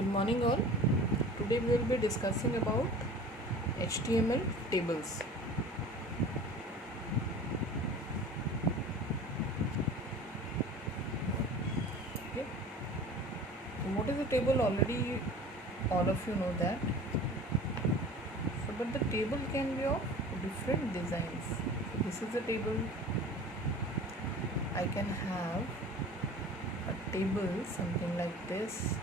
Good morning all. Today we will be discussing about HTML tables. Okay. So what is a table? Already all of you know that. So but the table can be of different designs. So this is a table. I can have a table something like this.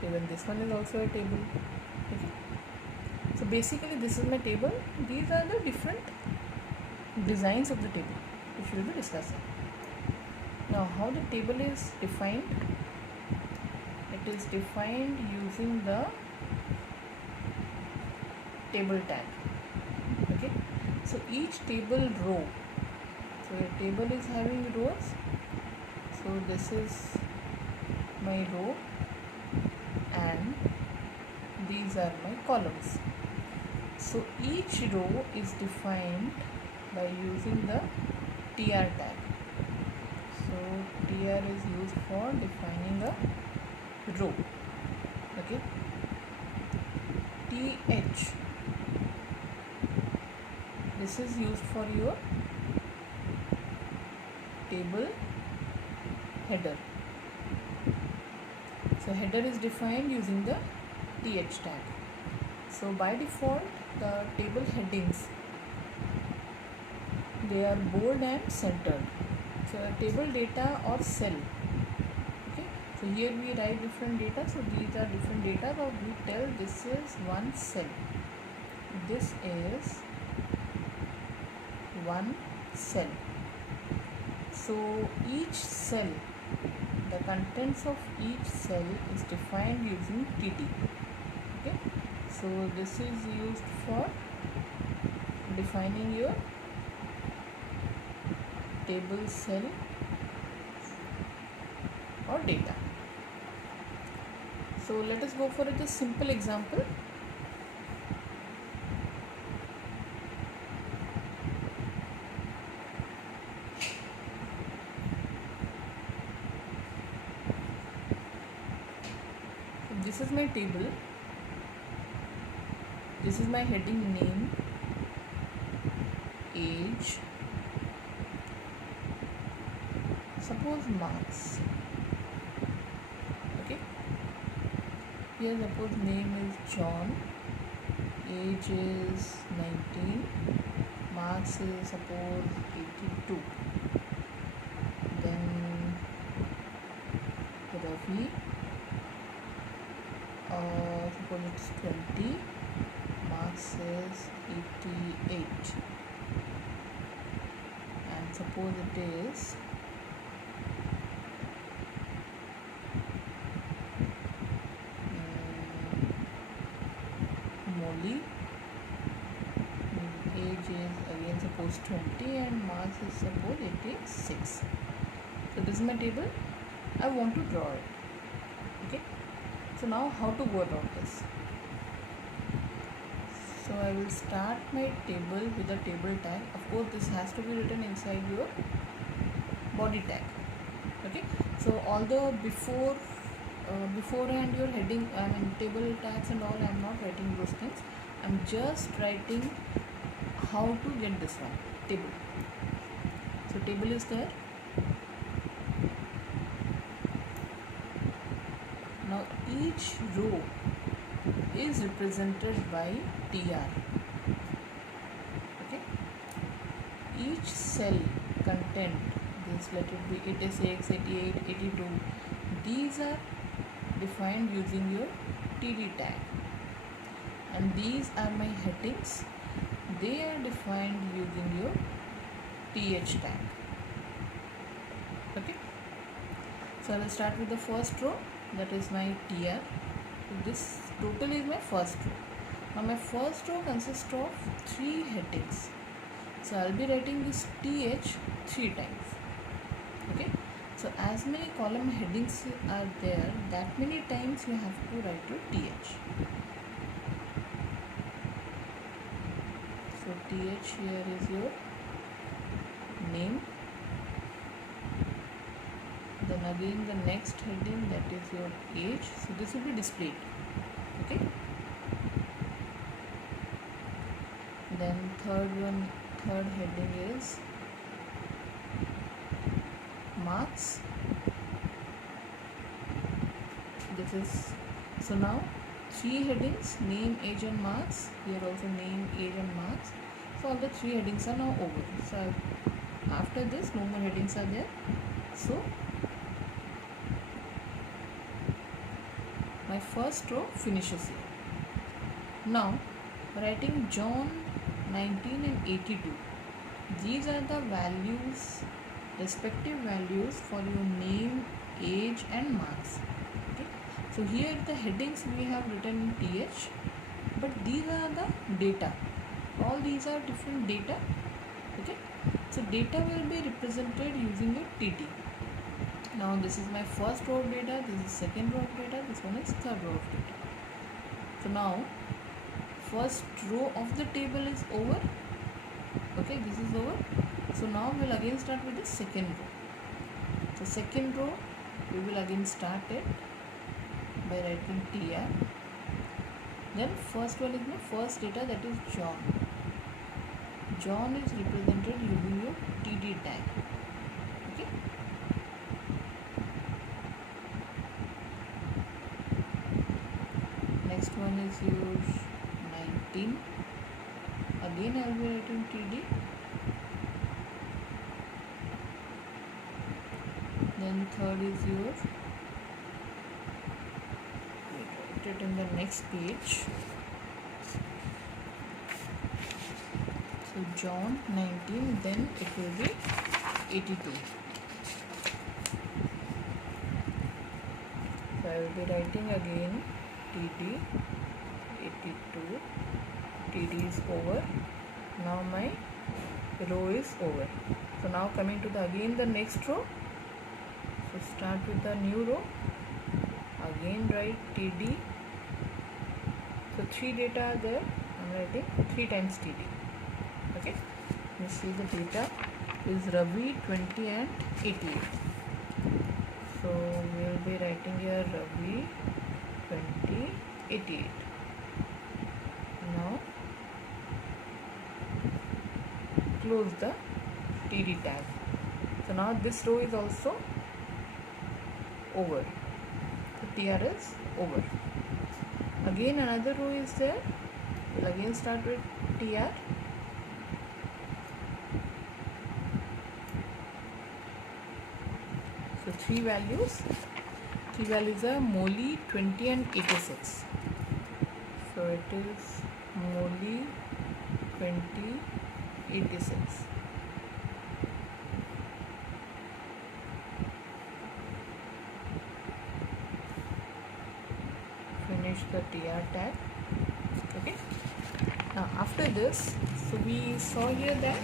So even this one is also a table. Okay. So basically this is my table. These are the different designs of the table which we will be discussing. Now how the table is defined? It is defined using the table tag. Okay. So each table row. So a table is having rows. So this is my row and these are my columns. So each row is defined by using the tr tag. So tr is used for defining a row. Okay. th, this is used for your table header. So header is defined using the th tag. So by default the table headings, they are bold and centered. So a table data or cell. Okay. So here we write different data. So these are different data, but we tell this is one cell. This is one cell. So each cell, the contents of each cell is defined using TT. Okay. So this is used for defining your table cell or data. So let us go for a just simple example. This is my table. This is my heading name, age, suppose marks. Okay. Here suppose name is John, age is 19, marks is suppose 82. Then Ravi, suppose it's 20, marks is 88, and suppose it is Molly, age is again suppose 20 and marks is suppose 86. So this is my table. I want to draw it. Okay. So now how to go about this? So I will start my table with a table tag. Of course this has to be written inside your body tag. Okay. So although beforehand your heading, table tags and all, I am not writing those things. I am just writing how to get this one, table. So table is there. Now each row is represented by tr. Okay. Each cell content, this let it be 86, 88, 82, these are defined using your td tag, and these are my headings. They are defined using your th tag. Okay. So I will start with the first row, that is my tr. This total is my first row. Now my first row consists of 3 headings. So I will be writing this th 3 times. Okay. So as many column headings are there, that many times you have to write your th. So th here is your name, then and again the next heading, that is your age. So this will be displayed. Okay. Then third heading is marks. This is, so now 3 headings, name, age and marks. Here also name, age and marks. So all the 3 headings are now over. So after this no more headings are there. So my first row finishes here. Now writing John 19 and 82. These are the values, respective values for your name, age and marks. Okay. So here the headings we have written in TH, but these are the data. All these are different data. Okay. So data will be represented using your TD. Now this is my first row of data, this is second row of data, this one is third row of data. So now first row of the table is over. Okay, this is over. So now we'll again start with the second row. So second row we will again start it by writing TR. Then first one is my first data, that is John. John is represented using your TD tag. Okay. Next one is your 19. Again I will be writing TD. Then third is your, write it in the next page. So John 19, then it will be 82. So I will be writing again TD 82. TD is over. Now my row is over. So now coming to the again the next row. So start with the new row. Again write TD. So 3 data are there. I am writing 3 times TD. Okay. You see the data is Ravi 20 and 88. So we will be writing here Ravi 20 88. Now close the TD tag. So now this row is also over. The TR is over. Again another row is there. We'll again start with TR. So 3 values. 3 values are Molly 20 and 86. So it is Molly 20 86. Finish the TR tag. Okay. Now after this, so we saw here that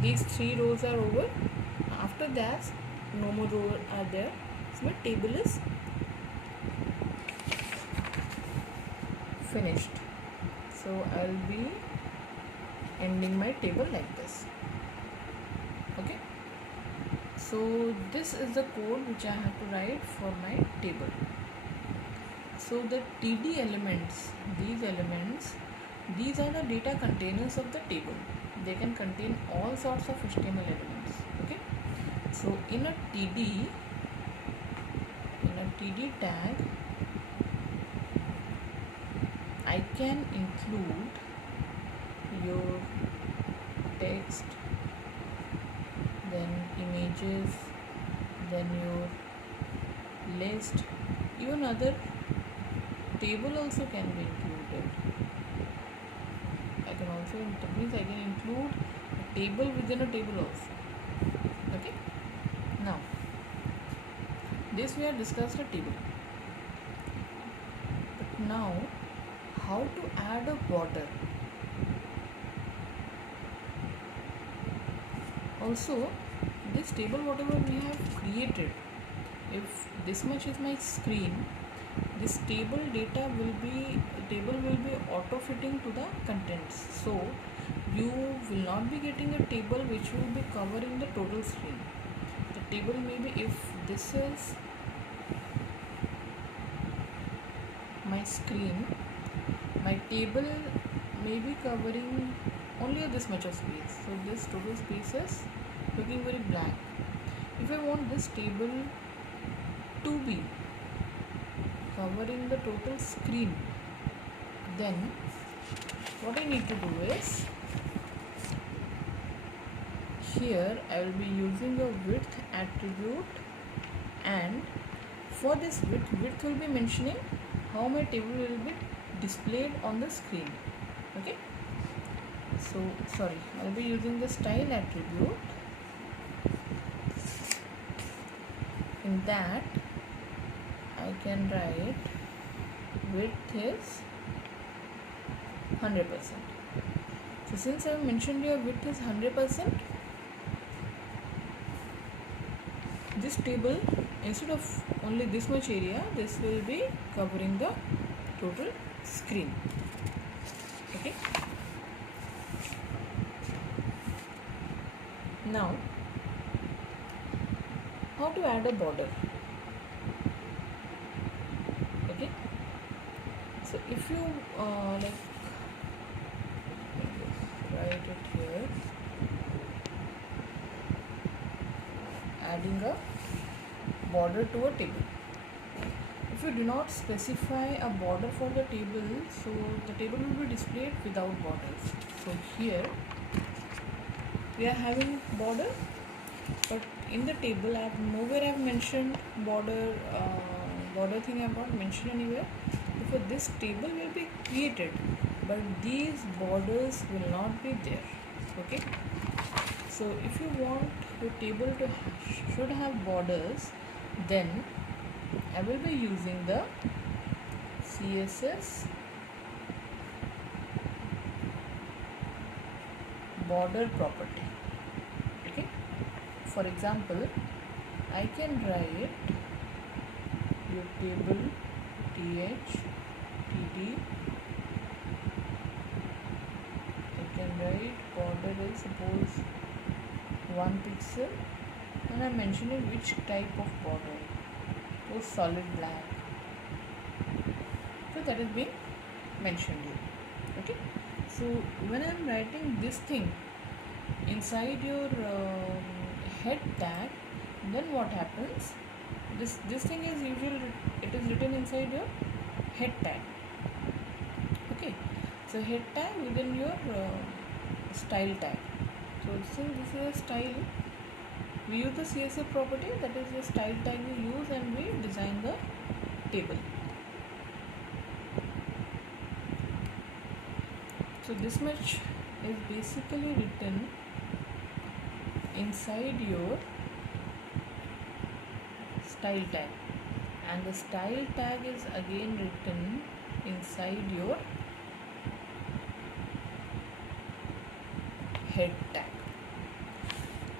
these 3 rows are over. After that no more rows are there. So my table is finished. So I'll be ending my table like this. Okay. So this is the code which I have to write for my table. So the TD elements, these are the data containers of the table. They can contain all sorts of HTML elements. Okay. So in a TD tag, I can include your text, then images, then your list, even other table also can be included. I can also, that means I can include a table within a table also. Okay. Now this we have discussed a table, but now how to add a border. Also this table whatever we have created, if this much is my screen, this table will be auto fitting to the contents. So you will not be getting a table which will be covering the total screen. The table maybe, if this is my screen, my table may be covering only this much of space, so this total space is looking very blank. If I want this table to be covering the total screen, then what I need to do is, here I will be using a width attribute, and for this width will be mentioning how my table will be displayed on the screen. Okay, so sorry, I'll be using the style attribute. In that I can write width is 100%. So since I have mentioned your width is 100%, this table, instead of only this much area, this will be covering the total screen. Okay. Now, how to add a border? Okay. So if you write it here, adding a border to a table. If you do not specify a border for the table, so the table will be displayed without borders. So here we are having border, but in the table I have nowhere I have mentioned border. Border thing I have not mentioned anywhere. Therefore this table will be created, but these borders will not be there. Okay. So if you want your table to should have borders, then I will be using the CSS border property. Okay. For example, I can write your table th td. I can write border is suppose 1 pixel, and I am mentioning which type of border. So solid black. So that is being mentioned here. Okay. So when I am writing this thing inside your head tag, then what happens? This thing is usually it is written inside your head tag. Okay. So head tag within your style tag. So since this is a style, we use the CSS property, that is the style tag we use, and we design the table. So this much is basically written inside your style tag, and the style tag is again written inside your head tag.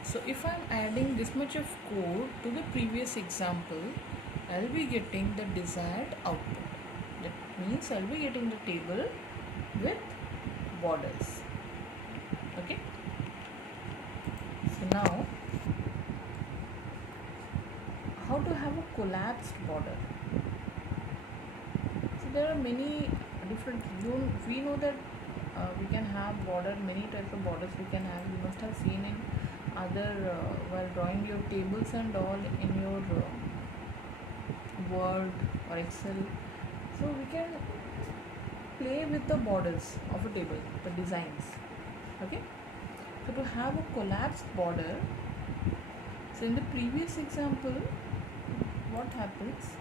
So if I am adding this much of code to the previous example, I will be getting the desired output. That means I will be getting the table with borders. Okay. So now, how to have a collapsed border? So there are many different. We know that we can have border, many types of borders we can have. You must have seen in other while drawing your tables and all in your Word or Excel. So we can play with the borders of a table, the designs. Okay. So to have a collapsed border, so in the previous example, what happens?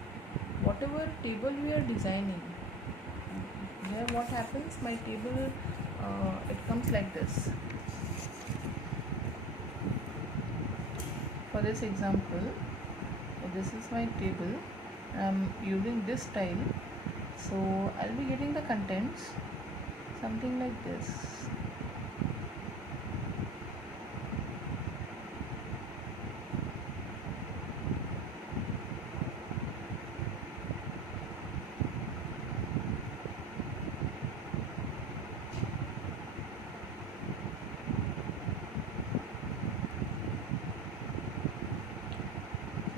Whatever table we are designing, here what happens? My table it comes like this. For this example, this is my table. I am using this style, so I'll be getting the contents something like this.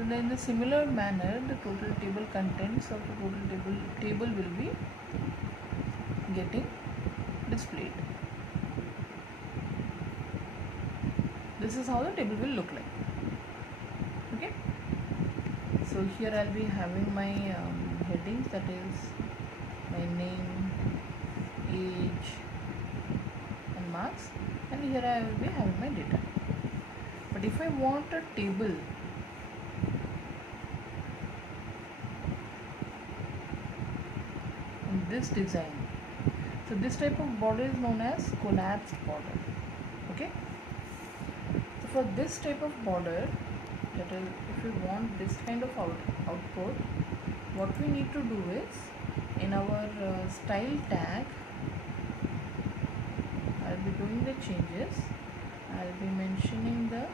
So then in a similar manner, the total table contents of the total table will be getting displayed. This is how the table will look like. Okay. So here I'll be having my headings, that is my name, age and marks, and here I will be having my data. But if I want a table in this design, so this type of border is known as collapsed border. Okay. So for this type of border, that is, if we want this kind of output, what we need to do is, in our style tag, I'll be doing the changes. I'll be mentioning the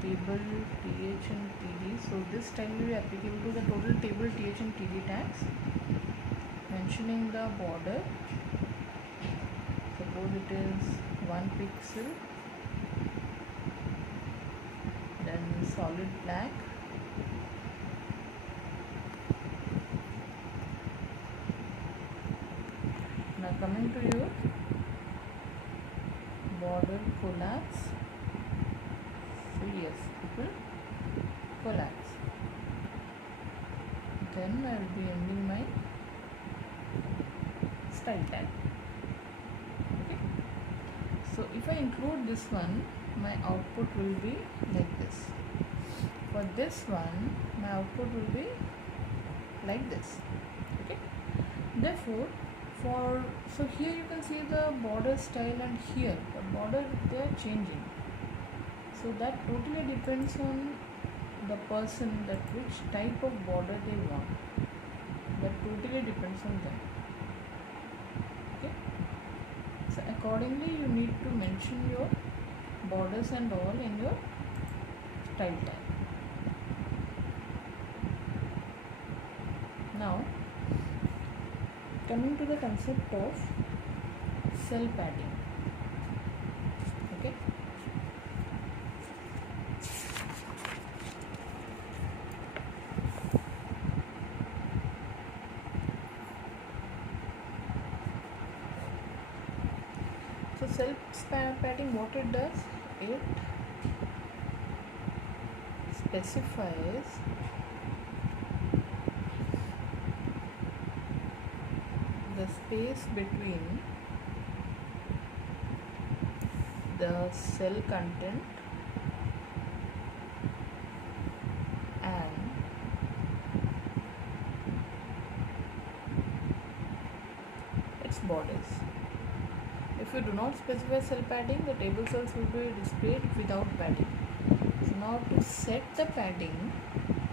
table th and td. So this style will be applicable to the total table th and td tags. Mentioning the border, suppose it is 1 pixel, then solid black, now coming to your border collapse, so yes, it will collapse. Then I will be ending my style tag. Okay. So if I include this one, my output will be like this. For this one, my output will be like this. Okay. Therefore, so here you can see the border style, and here the border, they are changing. So that totally depends on the person, that which type of border they want. That totally depends on them. Okay. So accordingly, you need to mention your borders and all in your style tag. Now, coming to the concept of cell padding. Okay. So cell padding, what it does, it specifies the space between the cell content and its borders. If you do not specify cell padding, the table cells will be displayed without padding. So now to set the padding,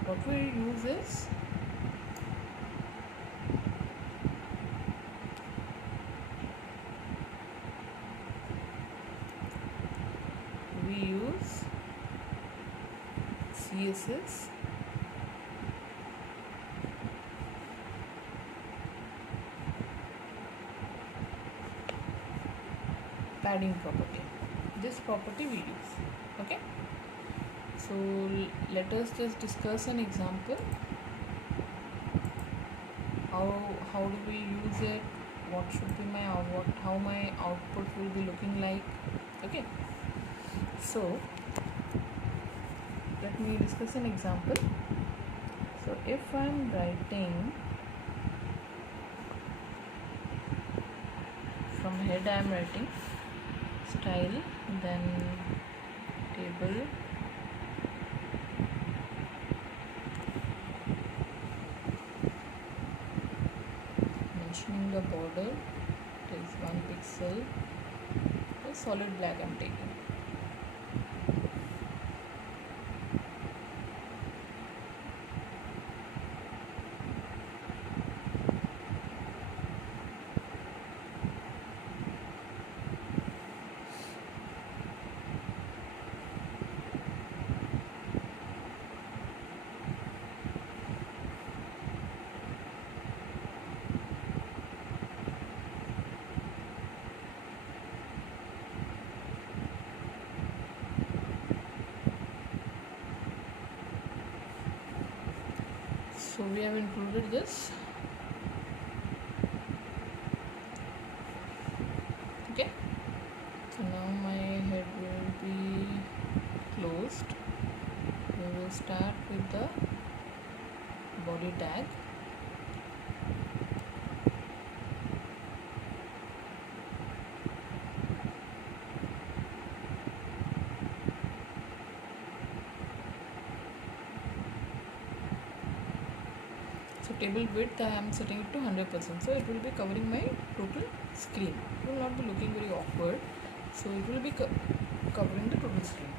what we use is we use CSS padding property. This property we use. Okay. So let us just discuss an example. How do we use it? What should be how my output will be looking like? Okay. So let me discuss an example. So if I am writing from head, I am writing style, then table, mentioning the border, it is 1 pixel, the solid black I am taking. So we have included this. Okay, so now my head will be closed. We will start with the body tag. So table width I am setting it to 100%, so it will be covering my total screen. It will not be looking very awkward, so it will be covering the total screen.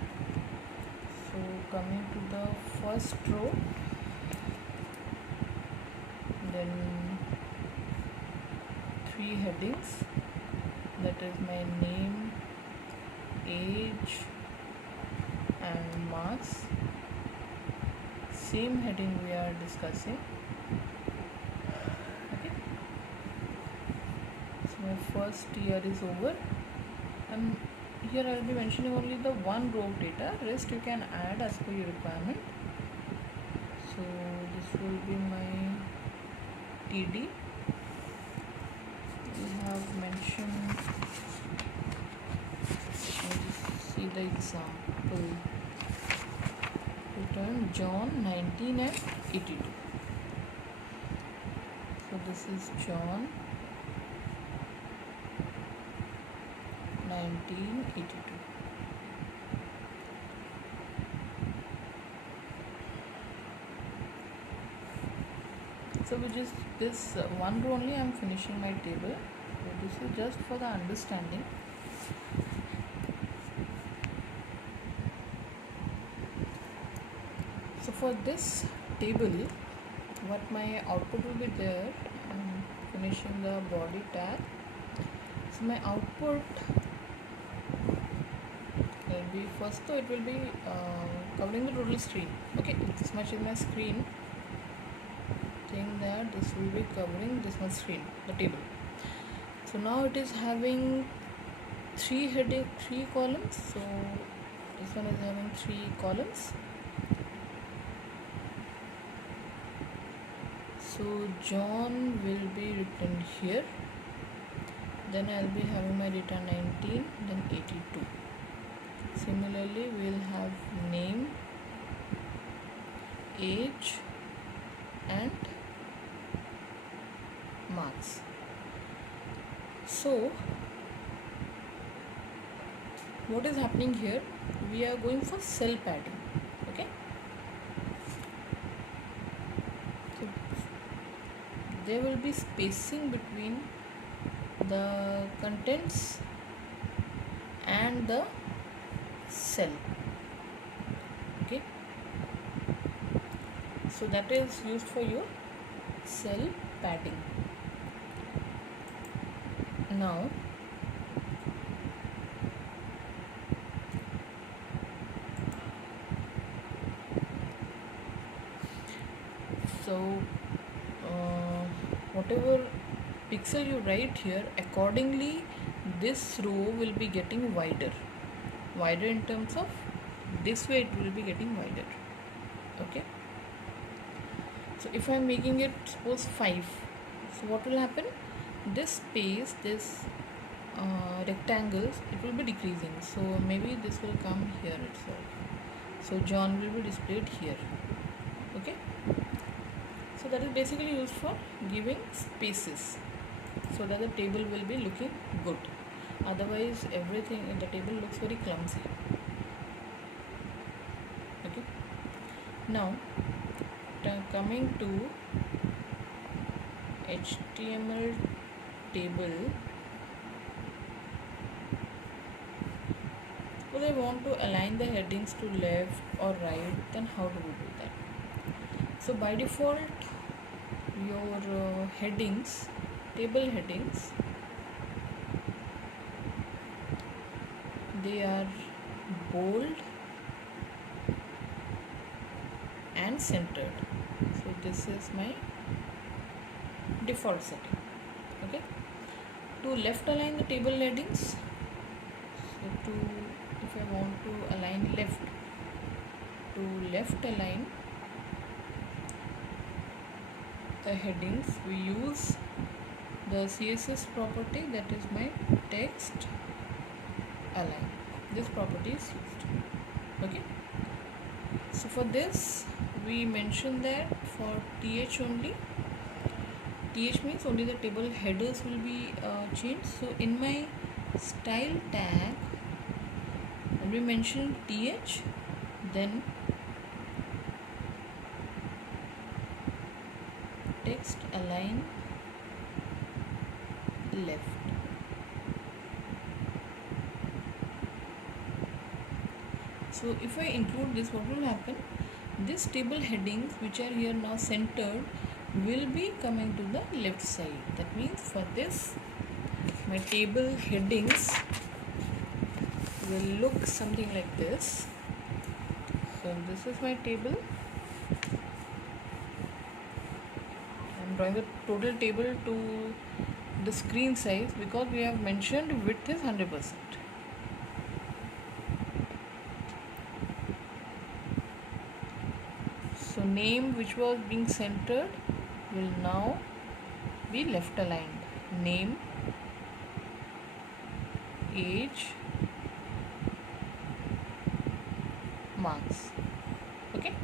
So coming to the first row, then 3 headings, that is my name, age and marks. Same heading we are discussing. Okay, so my first year is over, and here I will be mentioning only the one row of data, rest you can add as per your requirement. So this will be my TD. We have mentioned, let's see the example. Return John 19 and 82. So this is John 1982. So with just this one row only I am finishing my table. So this is just for the understanding. So for this table, what my output will be there, I am finishing the body tag. So my output will be, first though it will be covering the total screen. Okay, this much is my screen. Think that this will be covering this much screen, the table. So now it is having 3 columns. So this one is having 3 columns. So John will be written here, then I'll be having my data 19, then 82. Similarly, we'll have name, age and marks. So what is happening here, we are going for cell padding. Okay, so there will be spacing between the contents and the cell. Okay, so that is used for your cell padding. Now so whatever pixel you write here, accordingly this row will be getting wider in terms of this way it will be getting wider. Okay, so if I am making it suppose 5, so what will happen, this space, this rectangles, it will be decreasing. So maybe this will come here itself. So John will be displayed here. Okay, so that is basically used for giving spaces so that the table will be looking good. Otherwise everything in the table looks very clumsy. Okay, now coming to HTML table, if I want to align the headings to left or right, then how do we do that? So by default your headings, table headings, they are bold and centered. So this is my default setting. Okay, to left align the table headings, so if I want to align left, to left align the headings, we use the CSS property, that is my text align. This property is used. Okay, so for this we mention that for th only, th means only the table headers will be changed. So in my style tag when we mention th, then text align left. So if I include this, what will happen? This table headings which are here now centered will be coming to the left side. That means for this my table headings will look something like this. So this is my table. I'm drawing the total table to the screen size because we have mentioned width is 100%. So name which was being centered will now be left aligned. Name, age, marks. Okay.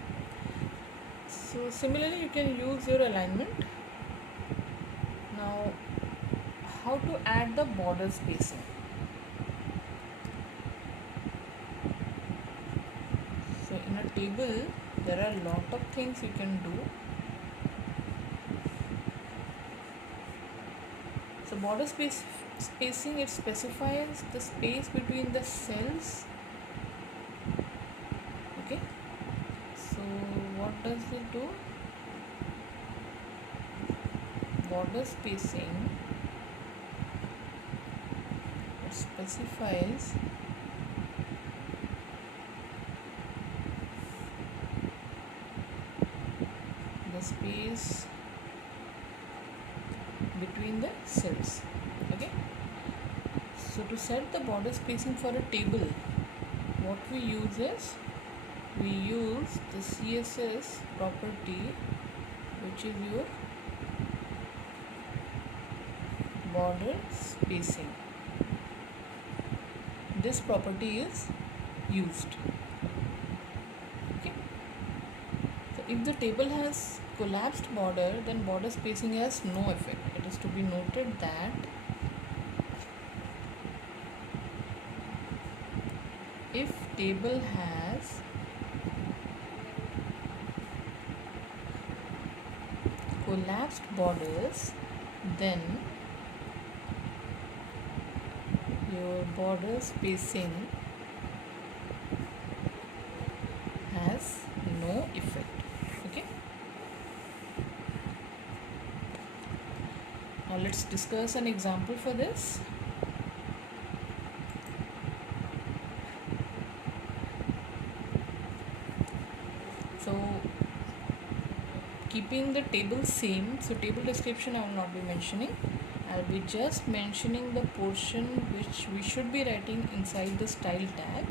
So similarly you can use your alignment. Now how to add the border spacing? So in a table there are a lot of things you can do. So border spacing, it specifies the space between the cells. Okay, so what does it do? Border spacing, it specifies the space between the cells. Okay, so to set the border spacing for a table, what we use is we use the CSS property, which is your border spacing. This property is used. Okay, so if the table has collapsed border, then border spacing has no effect. It is to be noted that if table has collapsed borders, then your border spacing has no effect. Okay, now let's discuss an example for this. So keeping the table same, so table description I will not be mentioning. I'll be just mentioning the portion which we should be writing inside the style tag.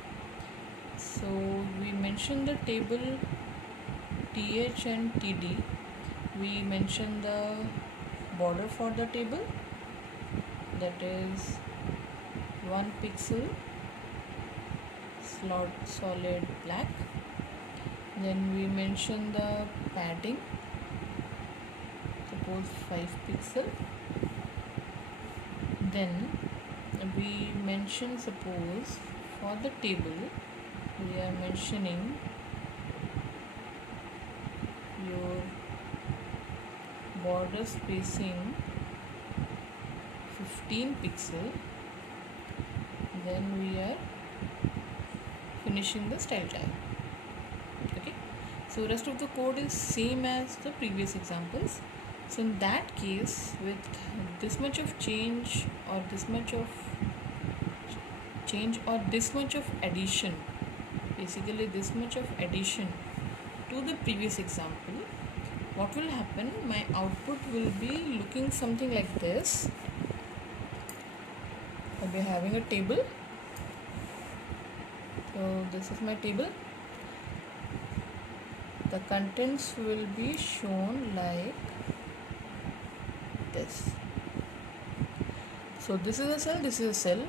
So we mention the table th and td. We mention the border for the table, that is 1 pixel slot solid black. Then we mention the padding, suppose 5 pixel. Then we mention, suppose for the table we are mentioning your border spacing 15 pixel. Then we are finishing the style tag. Okay, so rest of the code is same as the previous examples. So in that case, with this much of change or this much of addition, basically this much of addition to the previous example, what will happen? My output will be looking something like this. I'll be having a table. So this is my table. The contents will be shown like is. So this is a cell, this is a cell.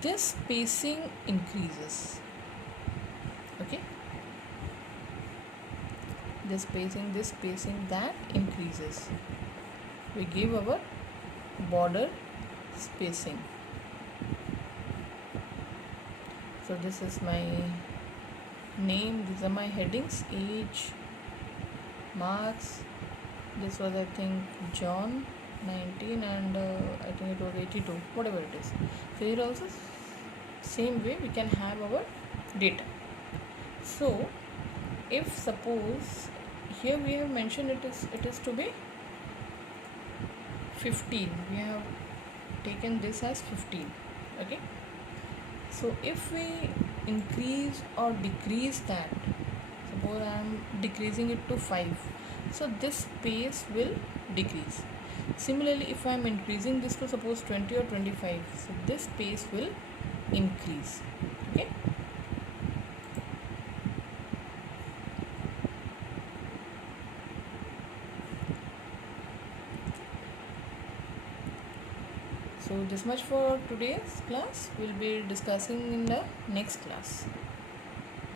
This spacing increases. Okay. This spacing that increases. We give our border spacing. So this is my name, these are my headings, age, marks. This was, I think, John 19, and I think it was 82, whatever it is. So here also same way we can have our data. So if suppose here we have mentioned it is to be 15, we have taken this as 15. Okay, so if we increase or decrease that, suppose I am decreasing it to 5, so this space will decrease. Similarly, if I am increasing this to suppose 20 or 25, so this space will increase. Okay. So this much for today's class. We'll be discussing in the next class.